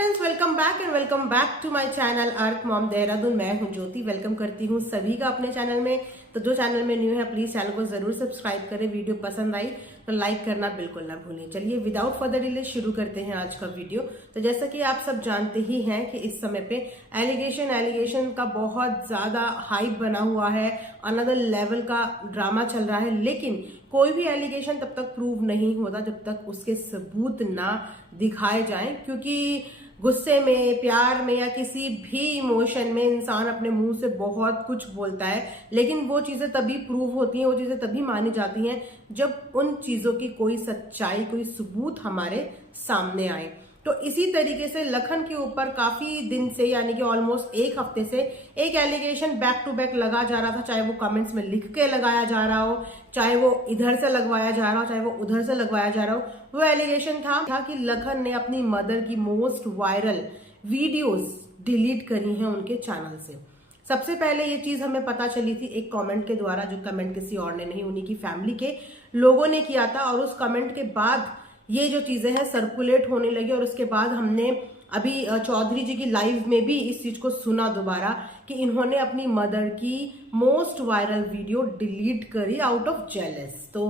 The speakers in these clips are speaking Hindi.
Friends, welcome back to my channel Ark mom Dehradun. मैं हूं ज्योति। वेलकम करती हूं सभी का अपने चैनल में। तो जो चैनल में न्यू है प्लीज चैनल को जरूर सब्सक्राइब करें। वीडियो पसंद आई तो लाइक करना बिल्कुल ना भूलें। चलिए विदाउट फर्दर डिले शुरू करते हैं आज का वीडियो। तो जैसा कि आप सब जानते ही हैं कि इस समय पे एलिगेशन का बहुत ज्यादा हाइप बना हुआ है, अनदर लेवल का ड्रामा चल रहा है। लेकिन कोई भी एलिगेशन तब तक प्रूव नहीं होता जब तक उसके सबूत ना दिखाए जाएं, क्योंकि गुस्से में, प्यार में या किसी भी इमोशन में इंसान अपने मुंह से बहुत कुछ बोलता है, लेकिन वो चीजें तभी प्रूव होती हैं, वो चीजें तभी मानी जाती हैं जब उन चीजों की कोई सच्चाई, कोई सबूत हमारे सामने आए। तो इसी तरीके से लखन के ऊपर काफी दिन से, यानी कि ऑलमोस्ट एक हफ्ते से एक एलिगेशन बैक टू बैक लगा जा रहा था। चाहे वो कमेंट्स में लिख के लगाया जा रहा हो, चाहे वो इधर से लगवाया जा रहा हो, चाहे वो उधर से लगवाया जा रहा हो। वो एलिगेशन था कि लखन ने अपनी मदर की मोस्ट वायरल वीडियोस डिलीट करी हैं उनके चैनल से। सबसे पहले ये चीज हमें पता चली थी एक कमेंट के द्वारा, जो कमेंट किसी और ने नहीं, उन्हीं की फैमिली के लोगों ने किया था। और उस कमेंट के बाद ये जो चीजें हैं सर्कुलेट होने लगी, और उसके बाद हमने अभी चौधरी जी की लाइव में भी इस चीज को सुना दोबारा कि इन्होंने अपनी मदर की मोस्ट वायरल वीडियो डिलीट करी आउट ऑफ जेलस। तो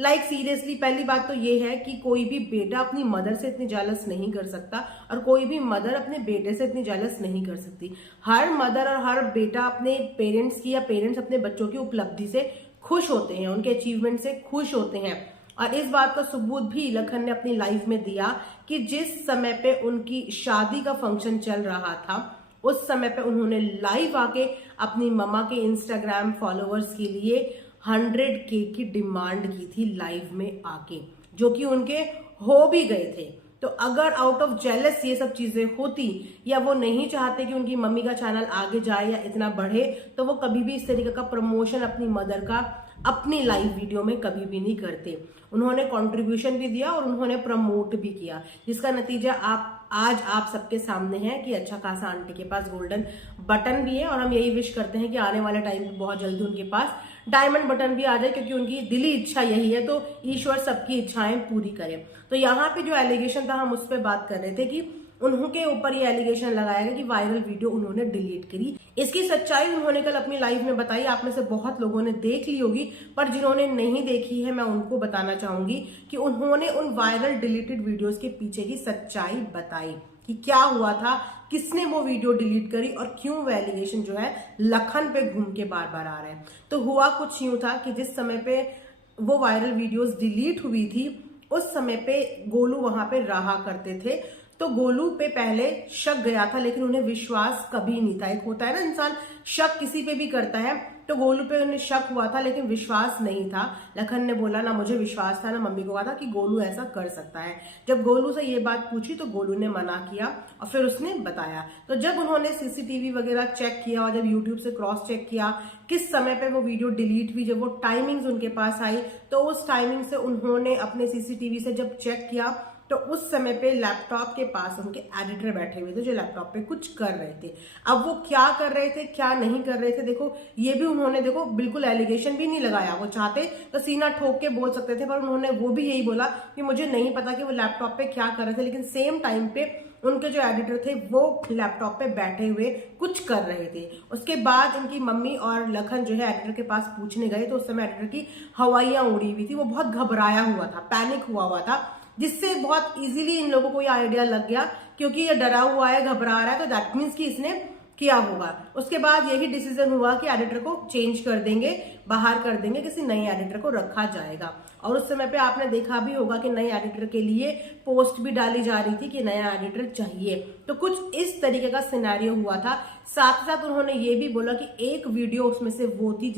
सीरियसली पहली बात तो ये है कि कोई भी बेटा अपनी मदर से इतनी जेलस नहीं कर सकता, और कोई भी मदर अपने बेटे से इतनी जेलस नहीं कर सकती। हर मदर और हर बेटा अपने पेरेंट्स की, या पेरेंट्स अपने बच्चों की उपलब्धि से खुश होते हैं, उनके अचीवमेंट से खुश होते हैं। और इस बात का सबूत भी लखन ने अपनी लाइफ में दिया कि जिस समय पे उनकी शादी का फंक्शन चल रहा था, उस समय पे उन्होंने लाइव आके अपनी मम्मा के इंस्टाग्राम फॉलोअर्स के लिए 100K की डिमांड की थी लाइव में आके, जो कि उनके हो भी गए थे। तो अगर आउट ऑफ जेलस ये सब चीजें होती, या वो नहीं चाहते कि उनकी मम्मी का चैनल आगे जाए या इतना बढ़े, तो वो कभी भी इस तरीके का प्रमोशन अपनी मदर का अपनी लाइव वीडियो में कभी भी नहीं करते। उन्होंने कंट्रीब्यूशन भी दिया और उन्होंने प्रमोट भी किया, जिसका नतीजा आज आप सबके सामने है कि अच्छा खासा आंटी के पास गोल्डन बटन भी है। और हम यही विश करते हैं कि आने वाले टाइम में बहुत जल्दी उनके पास डायमंड बटन भी आ जाए, क्योंकि उनकी दिली इच्छा यही है। तो ईश्वर सबकी इच्छाएं पूरी करे। तो यहाँ पे जो एलिगेशन था, हम उस पर बात कर रहे थे कि उनके ऊपर ये एलिगेशन लगाया गया कि वायरल वीडियो उन्होंने डिलीट करी। इसकी सच्चाई उन्होंने कल अपनी लाइव में बताई। आप में से बहुत लोगों ने देख ली होगी, पर जिन्होंने नहीं देखी है मैं उनको बताना चाहूंगी कि उन्होंने उन वायरल डिलीटेड वीडियोस के पीछे की सच्चाई बताई कि क्या हुआ था, किसने वो वीडियो डिलीट करी, और क्यों वो एलिगेशन जो है लखन पे घूम के बार बार आ रहे हैं। तो हुआ कुछ यूं था कि जिस समय पे वो वायरल वीडियोस डिलीट हुई थी, उस समय पे गोलू वहां पे रहा करते थे। तो गोलू पे पहले शक गया था, लेकिन उन्हें विश्वास कभी नहीं था। एक होता है ना, इंसान शक किसी पे भी करता है, तो गोलू पे उन्हें शक हुआ था लेकिन विश्वास नहीं था। लखन ने बोला ना मुझे विश्वास था, ना मम्मी को कहा था कि गोलू ऐसा कर सकता है। जब गोलू से ये बात पूछी तो गोलू ने मना किया, और फिर उसने बताया। तो जब उन्होंने सीसीटीवी वगैरह चेक किया, और जब यूट्यूब से क्रॉस चेक किया किस समय पे वो वीडियो डिलीट हुई, जब वो टाइमिंग्स उनके पास आई, तो उस टाइमिंग से उन्होंने अपने सीसीटीवी से जब चेक किया, तो उस समय पे लैपटॉप के पास उनके एडिटर बैठे हुए थे, जो लैपटॉप पे कुछ कर रहे थे। अब वो क्या कर रहे थे, क्या नहीं कर रहे थे, देखो ये भी उन्होंने, देखो बिल्कुल एलिगेशन भी नहीं लगाया। वो चाहते तो सीना ठोक के बोल सकते थे, पर उन्होंने वो भी यही बोला कि मुझे नहीं पता कि वो लैपटॉप पे क्या कर रहे थे। लेकिन सेम टाइम पे उनके जो एडिटर थे वो लैपटॉप पे बैठे हुए कुछ कर रहे थे। उसके बाद इनकी मम्मी और लखन जो है एडिटर के पास पूछने गए, तो उस समय एडिटर की हवाइयां उड़ी हुई थी। वो बहुत घबराया हुआ था, पैनिक हुआ था, जिससे बहुत इजीली इन लोगों को ये आइडिया लग गया, क्योंकि ये डरा हुआ है, घबरा रहा है, तो दैट मीन्स कि इसने किया होगा। उसके बाद यही डिसीजन हुआ कि एडिटर को चेंज कर देंगे, बाहर कर देंगे, किसी नए एडिटर को रखा जाएगा। और उस समय पे आपने देखा भी होगा कि नए एडिटर के लिए पोस्ट भी डाली जा रही थी कि नया एडिटर चाहिए। तो कुछ इस तरीके का सिनेरियो हुआ था। साथ ही साथ उन्होंने ये भी बोला कि एक वीडियो उसमें से वो थी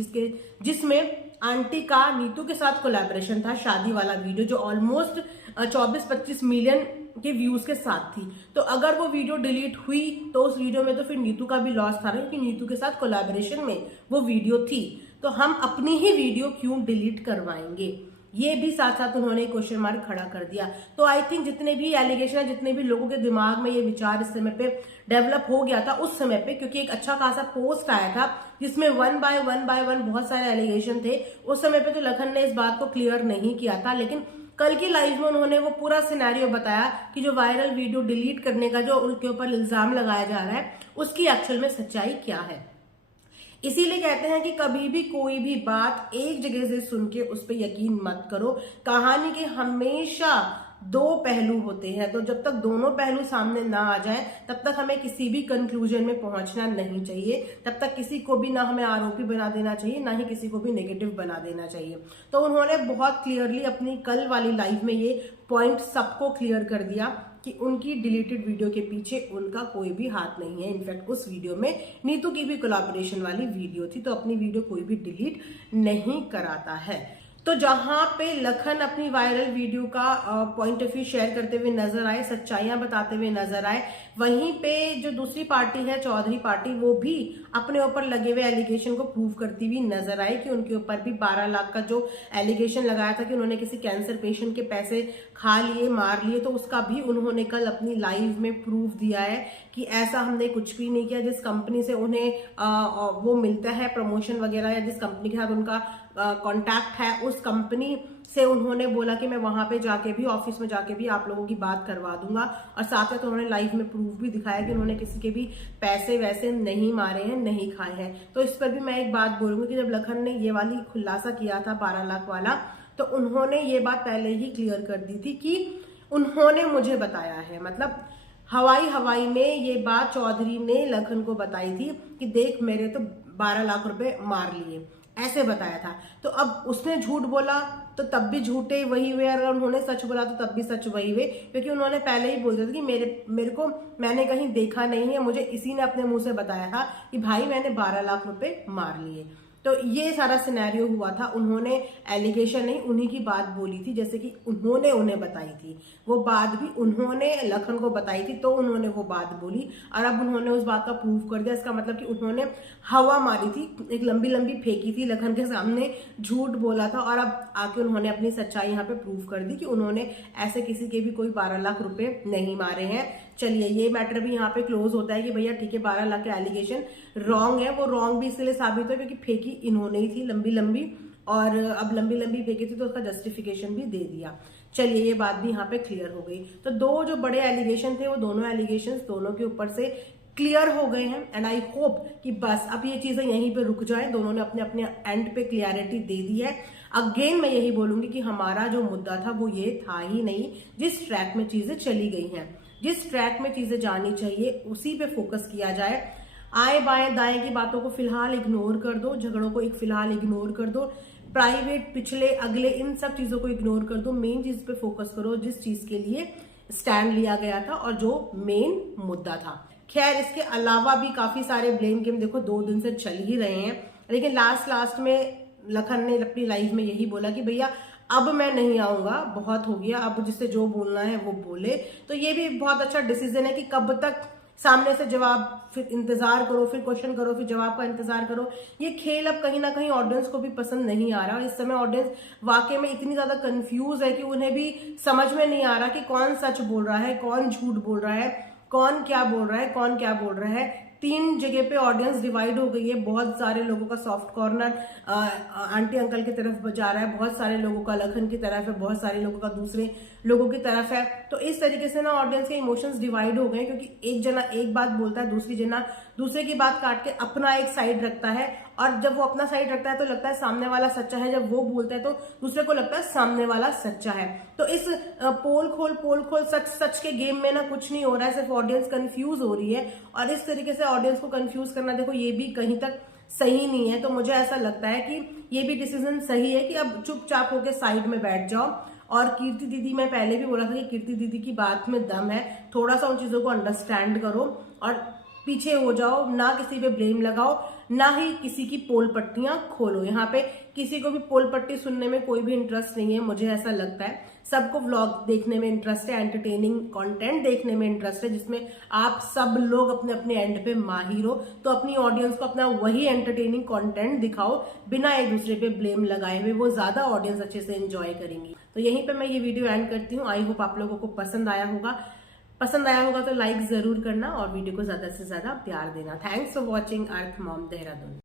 जिसमें आंटी का नीतू के साथ कोलैबोरेशन था, शादी वाला वीडियो, जो ऑलमोस्ट 24-25 मिलियन के व्यूज के साथ थी। तो अगर वो वीडियो डिलीट हुई तो उस वीडियो में तो फिर नीतू का भी लॉस था, क्योंकि नीतू के साथ कोलैबोरेशन में वो वीडियो थी। तो हम अपनी ही वीडियो क्यों डिलीट करवाएंगे, ये भी साथ साथ उन्होंने क्वेश्चन मार्क खड़ा कर दिया। तो आई थिंक जितने भी एलिगेशन है, जितने भी लोगों के दिमाग में ये विचार इस समय पे डेवलप हो गया था उस समय पे, क्योंकि एक अच्छा खासा पोस्ट आया था जिसमें वन बाय वन बहुत सारे एलिगेशन थे। उस समय पे तो लखन ने इस बात को क्लियर नहीं किया था, लेकिन कल की लाइव में उन्होंने वो पूरा सिनेरियो बताया कि जो वायरल वीडियो डिलीट करने का जो उनके ऊपर इल्जाम लगाया जा रहा है उसकी एक्चुअल में सच्चाई क्या है। इसीलिए कहते हैं कि कभी भी कोई भी बात एक जगह से सुन के उस पर यकीन मत करो। कहानी के हमेशा दो पहलू होते हैं, तो जब तक दोनों पहलू सामने ना आ जाए तब तक हमें किसी भी कंक्लूजन में पहुंचना नहीं चाहिए। तब तक किसी को भी ना हमें आरोपी बना देना चाहिए, ना ही किसी को भी नेगेटिव बना देना चाहिए। तो उन्होंने बहुत क्लियरली अपनी कल वाली लाइव में ये पॉइंट सबको क्लियर कर दिया कि उनकी डिलीटेड वीडियो के पीछे उनका कोई भी हाथ नहीं है। इनफैक्ट उस वीडियो में नीतू की भी कोलैबोरेशन वाली वीडियो थी, तो अपनी वीडियो कोई भी डिलीट नहीं कराता है। तो जहां पे लखन अपनी वायरल वीडियो का पॉइंट ऑफ व्यू शेयर करते हुए नजर आए, सच्चाइयां बताते हुए नजर आए, वहीं पे जो दूसरी पार्टी है चौधरी पार्टी, वो भी अपने ऊपर लगे हुए एलिगेशन को प्रूव करती हुई नजर आई कि उनके ऊपर भी 12 लाख का जो एलिगेशन लगाया था कि उन्होंने किसी कैंसर पेशेंट के पैसे खा लिए, मार लिए, तो उसका भी उन्होंने कल अपनी लाइव में प्रूफ दिया है कि ऐसा हमने कुछ भी नहीं किया। जिस कंपनी से उन्हें वो मिलता है प्रमोशन वगैरह, या जिस कंपनी के साथ उनका कॉन्टैक्ट है, उस कंपनी से उन्होंने बोला कि मैं वहां पे जाके भी, ऑफिस में जाके भी आप लोगों की बात करवा दूंगा। और साथ में तो उन्होंने लाइव में प्रूफ भी दिखाया कि उन्होंने किसी के भी पैसे वैसे नहीं मारे हैं, नहीं खाए हैं। तो इस पर भी मैं एक बात बोलूंगी कि जब लखन ने ये वाली खुलासा किया था 12 लाख वाला, तो उन्होंने ये बात पहले ही क्लियर कर दी थी कि उन्होंने मुझे बताया है, मतलब हवाई में ये बात चौधरी ने लखन को बताई थी कि देख मेरे तो 12 लाख रुपए मार लिए, ऐसे बताया था। तो अब उसने झूठ बोला तो तब भी झूठे वही हुए, अगर उन्होंने सच बोला तो तब भी सच वही हुए, क्योंकि उन्होंने पहले ही बोल दिया था कि मेरे को मैंने कहीं देखा नहीं है, मुझे इसी ने अपने मुंह से बताया था कि भाई मैंने 12 लाख रुपए मार लिए। तो ये सारा सिनेरियो हुआ था। उन्होंने एलिगेशन नहीं, उन्हीं की बात बोली थी, जैसे कि उन्होंने उन्हें बताई थी वो बात भी उन्होंने लखन को बताई थी, तो उन्होंने वो बात बोली और अब उन्होंने उस बात का प्रूफ कर दिया। इसका मतलब कि उन्होंने हवा मारी थी, एक लंबी लंबी फेंकी थी लखन के सामने, झूठ बोला था, और अब आके उन्होंने अपनी सच्चाई यहाँ पे प्रूफ कर दी कि उन्होंने ऐसे किसी के भी कोई 12 लाख रुपए नहीं मारे हैं। चलिए ये मैटर भी यहाँ पे क्लोज होता है कि भैया ठीक है 12 लाख के एलिगेशन रॉन्ग है। वो रॉन्ग भी इसलिए साबित हुआ क्योंकि फेंकी इन्होंने ही थी लंबी लंबी, और अब लंबी लंबी फेंकी थी तो उसका जस्टिफिकेशन भी दे दिया। चलिए ये बात भी यहाँ पे क्लियर हो गई। तो दो जो बड़े एलिगेशन थे वो दोनों एलिगेशन दोनों के ऊपर से क्लियर हो गए हैं, एंड आई होप कि बस अब ये चीजें यहीं पे रुक जाएं। दोनों ने अपने अपने एंड पे क्लियरिटी दे दी है। अगेन मैं यही बोलूंगी कि हमारा जो मुद्दा था वो ये था ही नहीं। जिस ट्रैक में चीजें चली गई हैं, जिस ट्रैक में चीजें जानी चाहिए उसी पे फोकस किया जाए। आए बाएं दाएं की बातों को फिलहाल इग्नोर कर दो, झगड़ों को एक फिलहाल इग्नोर कर दो, प्राइवेट पिछले अगले इन सब चीजों को इग्नोर कर दो। मेन चीज पे फोकस करो जिस चीज के लिए स्टैंड लिया गया था और जो मेन मुद्दा था। खैर इसके अलावा भी काफी सारे ब्लेम गेम देखो 2 दिन से चल ही रहे हैं, लेकिन लास्ट में लखन ने अपनी लाइफ में यही बोला कि भैया अब मैं नहीं आऊंगा, बहुत हो गया, अब जिससे जो बोलना है वो बोले। तो ये भी बहुत अच्छा डिसीजन है कि कब तक सामने से जवाब, फिर इंतजार करो, फिर क्वेश्चन करो, फिर जवाब का इंतजार करो। ये खेल अब कहीं ना कहीं ऑडियंस को भी पसंद नहीं आ रहा। इस समय ऑडियंस वाकई में इतनी ज्यादा कंफ्यूज है कि उन्हें भी समझ में नहीं आ रहा कि कौन सच बोल रहा है, कौन झूठ बोल रहा है, कौन क्या बोल रहा है, कौन क्या बोल रहा है। 3 जगह पे ऑडियंस डिवाइड हो गई है। बहुत सारे लोगों का सॉफ्ट कॉर्नर आंटी अंकल की तरफ जा रहा है, बहुत सारे लोगों का लखन की तरफ है, बहुत सारे लोगों का दूसरे लोगों की तरफ है। तो इस तरीके से ना ऑडियंस के इमोशंस डिवाइड हो गए, क्योंकि एक जना एक बात बोलता है, दूसरी जना दूसरे की बात काट के अपना एक साइड रखता है, और जब वो अपना साइड रखता है तो लगता है सामने वाला सच्चा है, जब वो बोलता है तो दूसरे को लगता है सामने वाला सच्चा है। तो इस पोल खोल सच के गेम में ना कुछ नहीं हो रहा है, सिर्फ ऑडियंस कंफ्यूज हो रही है। और इस तरीके से ऑडियंस को कंफ्यूज करना देखो ये भी कहीं तक सही नहीं है। तो मुझे ऐसा लगता है कि ये भी डिसीजन सही है कि अब चुपचाप होकर साइड में बैठ जाओ। और कीर्ति दीदी, मैं पहले भी बोला था कि कीर्ति दीदी की बात में दम है, थोड़ा सा उन चीजों को अंडरस्टैंड करो और पीछे हो जाओ, ना किसी पे ब्लेम लगाओ, ना ही किसी की पोल पट्टियां खोलो। यहाँ पे किसी को भी पोल पट्टी सुनने में कोई भी इंटरेस्ट नहीं है, मुझे ऐसा लगता है। सबको व्लॉग देखने में इंटरेस्ट है, एंटरटेनिंग कंटेंट देखने में इंटरेस्ट है, जिसमें आप सब लोग अपने अपने एंड पे माहिर हो। तो अपनी ऑडियंस को अपना वही एंटरटेनिंग कंटेंट दिखाओ, बिना एक दूसरे पे ब्लेम लगाए हुए, वो ज्यादा ऑडियंस अच्छे से एंजॉय करेंगी। तो यहीं पे मैं ये वीडियो एंड करती हूँ। आई होप आप लोगों को पसंद आया होगा तो लाइक जरूर करना और वीडियो को ज्यादा से ज्यादा प्यार देना। Thanks for watching earth mom Dehradun.